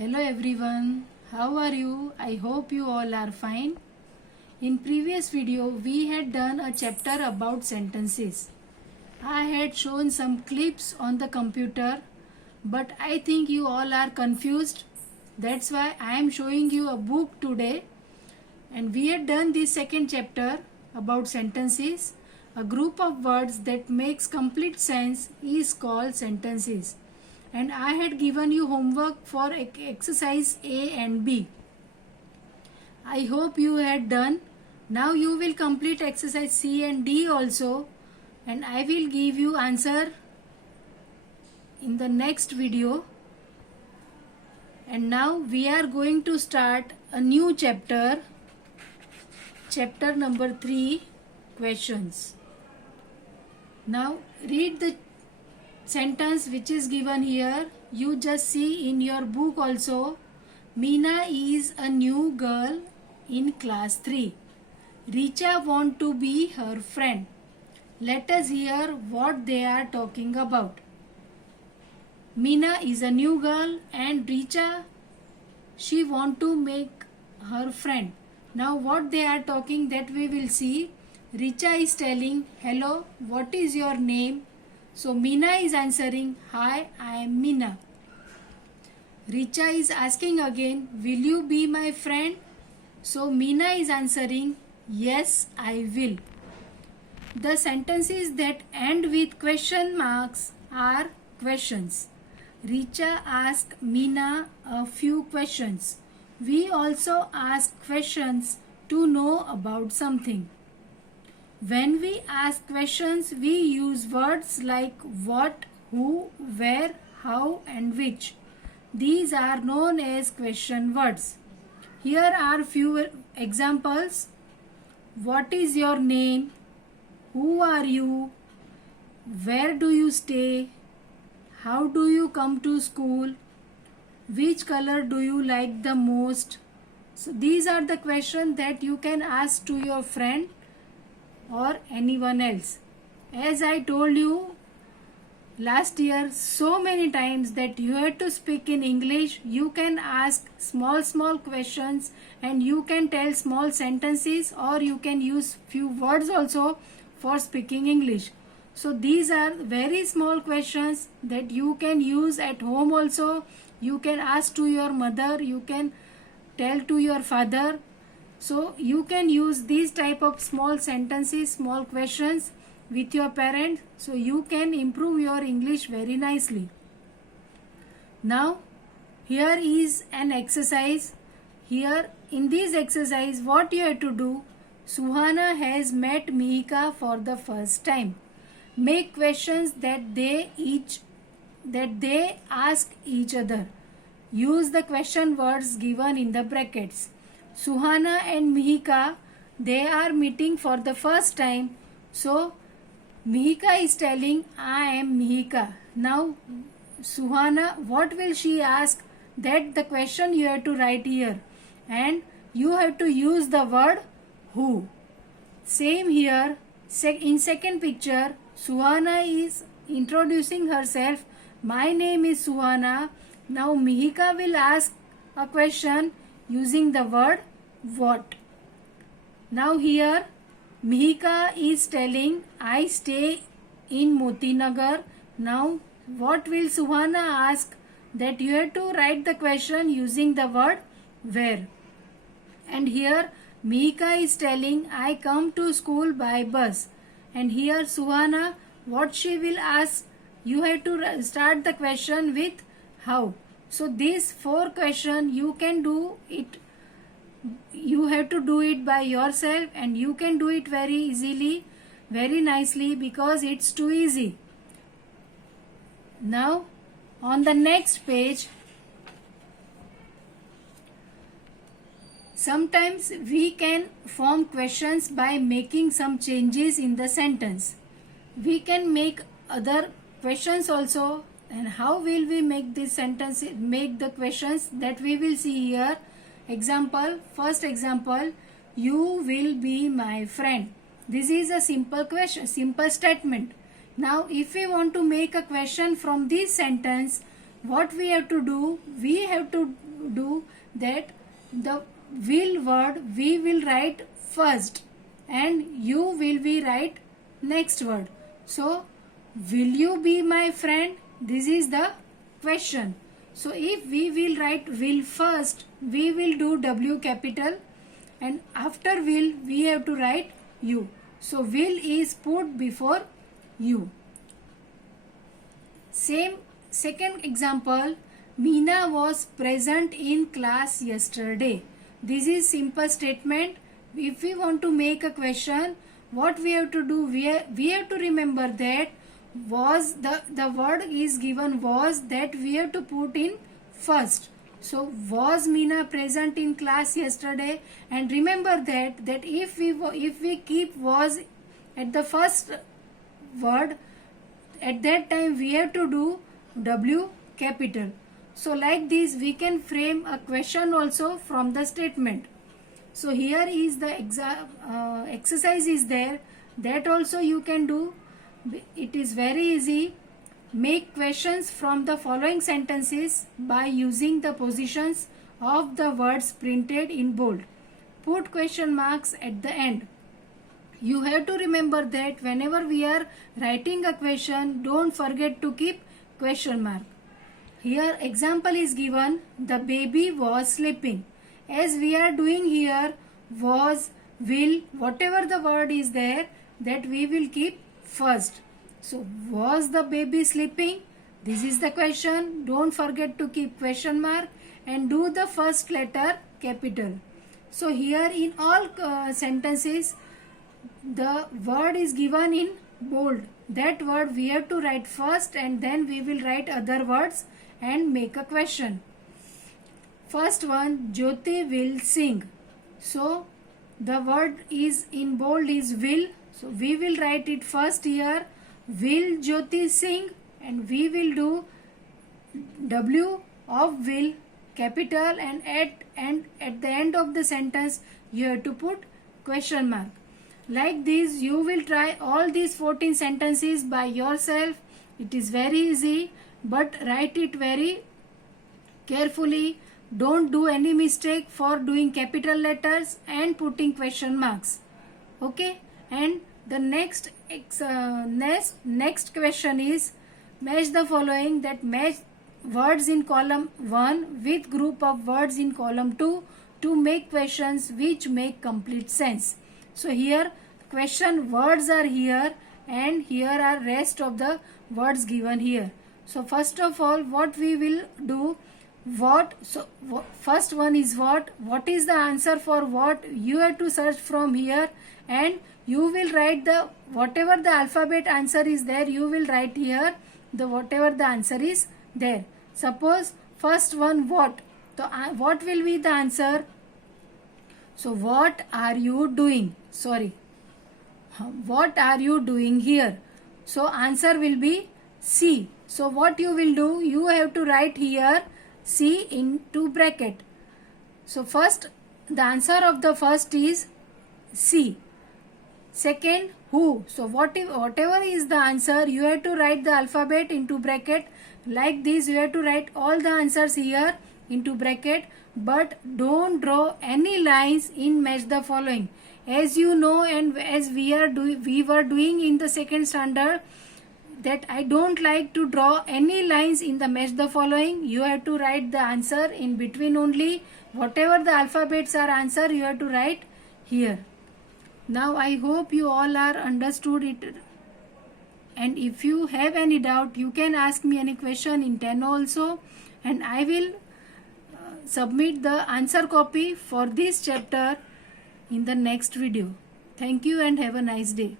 Hello everyone, how are you? I hope you all are fine. In previous video we had done a chapter about sentences. I had shown some clips on the computer, but I think you all are confused. That's why I am showing you a book today. And we had done this second chapter about sentences. A group of words that makes complete sense is called sentences. And I had given you homework for exercise A and B. I hope you had done. Now you will complete exercise C and D also, and I will give you answer in the next video. And now we are going to start a new chapter, chapter number 3, questions. Now read the sentence which is given here. You just see in your book also. Meena is a new girl in class 3. Richa want to be her friend. Let us hear what they are talking about. Meena is a new girl and Richa, she want to make her friend. Now what they are talking, that we will see. Richa is telling, hello, what is your name? So Meena is answering, hi, I am Meena. Richa is asking again, will you be my friend? So Meena is answering, yes, I will. The sentences that end with question marks are questions. Richa asked Meena a few questions. We also ask questions to know about something. When we ask questions, we use words like what, who, where, how and which. These are known as question words. Here are few examples. What is your name? Who are you? Where do you stay? How do you come to school? Which color do you like the most? So these are the questions that you can ask to your friend or anyone else. As I told you last year so many times that you have to speak in English, you can ask small questions and you can tell small sentences, or you can use few words also for speaking English. So these are very small questions that you can use at home also. You can ask to your mother, you can tell to your father. So you can use these type of small sentences, small questions with your parents, so you can improve your English very nicely. Now here is an exercise. Here in this exercise what you have to do, Suhana has met Mihika for the first time. Make questions that they ask each other. Use the question words given in the brackets. Suhana and Mihika, they are meeting for the first time. So Mihika is telling, I am Mihika. Now Suhana, what will she ask? That the question you have to write here. And you have to use the word who. Same here. In second picture, Suhana is introducing herself. My name is Suhana. Now Mihika will ask a question using the word what. Now here Mihika is telling, I stay in Motinagar. Now what will Suhana ask? That you have to write the question using the word where. And here Mihika is telling, I come to school by bus. And here Suhana, what she will ask? You have to start the question with how. So these 4 questions you can do it. You have to do it by yourself, and you can do it very easily, very nicely, because it's too easy. Now on the next page, sometimes we can form questions by making some changes in the sentence. We can make other questions also. And how will we make this sentence, make the questions, that we will see here. Example, first example, you will be my friend. This is a simple question, simple statement. Now if we want to make a question from this sentence, what we have to do, we have to do that the will word we will write first and you will be write next word. So will you be my friend? This is the question. So if we will write will first, we will do W capital, and after will we have to write you. So will is put before you. Same second example, Meena was present in class yesterday. This is simple statement. If we want to make a question, what we have to do, we have to remember that was the word is given was, that we have to put in first. So was Meena present in class yesterday? And remember that if we keep was at the first word, at that time we have to do W capital. So like this we can frame a question also from the statement. So here is the exercise is there, that also you can do. It is very easy. Make questions from the following sentences by using the positions of the words printed in bold. Put question marks at the end. You have to remember that whenever we are writing a question, don't forget to keep question mark. Here example is given, the baby was sleeping. As we are doing here, was, will, whatever the word is there, that we will keep first. So was the baby sleeping? This is the question. Don't forget to keep question mark and do the first letter capital. So here in all sentences, the word is given in bold. That word we have to write first and then we will write other words and make a question. First one, Jyoti will sing. So the word is in bold is will. So we will write it first here. Will Jyoti sing? And we will do W of will capital, and at the end of the sentence you have to put question mark. Like this you will try all these 14 sentences by yourself. It is very easy, but write it very carefully. Don't do any mistake for doing capital letters and putting question marks. Okay, and the next question is match the following, that match words in column 1 with group of words in column 2 to make questions which make complete sense. So here question words are here and here are rest of the words given here. So first of all what we will do, what, so first one is what is the answer for what, you have to search from here and you will write the whatever the alphabet answer is there, you will write here the whatever the answer is there. Suppose first one what, so what will be the answer? So what are you doing? Sorry, what are you doing here? So answer will be C. So what you will do, you have to write here C into bracket. So first the answer of the first is C. Second, who. So whatever is the answer, you have to write the alphabet into bracket. Like this you have to write all the answers here into bracket, but don't draw any lines in match the following. As you know, and as we were doing in the second standard, that I don't like to draw any lines in the match the following. You have to write the answer in between only. Whatever the alphabets are answer, you have to write here. Now I hope you all are understood it, and if you have any doubt you can ask me any question in 10 also, and I will submit the answer copy for this chapter in the next video. Thank you and have a nice day.